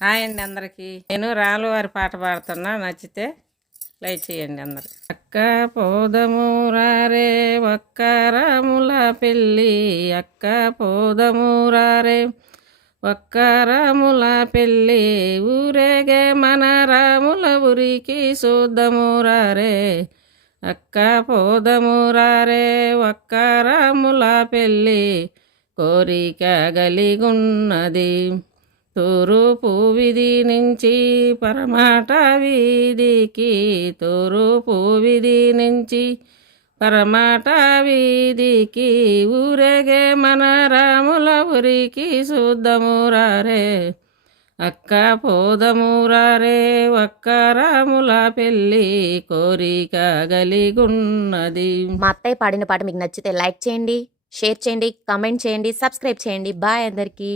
Hi అండి అందరికీ. నేను రాములవారి పాట పాడుతున్నా, నచ్చితే లైక్ చేయండి అందరు. అక్క పోదము రారే ఒక్క రాముల పెళ్ళి, అక్క పోదము రారే ఒక్క రాముల పెళ్ళి, ఊరేగే మన రాముల ఊరికి చూద్దము రారే, అక్క పోదము రారే ఒక్క రాముల పెళ్ళి, కోరిక గలిగున్నది తూర్పు వీధి నుంచి పరమాట వీధికి, తూర్పు వీధి నుంచి పరమాట వీధికి, ఊరేగే మన రాముల ఊరికి చూద్దము రారే, అక్క పోదము రారే ఒక్క రాముల పెళ్ళి, కోరిక గలిగున్నది. మా అత్తయ్య పాడిన పాట మీకు నచ్చితే లైక్ చేయండి, షేర్ చేయండి, కామెంట్ చేయండి, సబ్స్క్రైబ్ చేయండి. బాయ్ అందరికీ.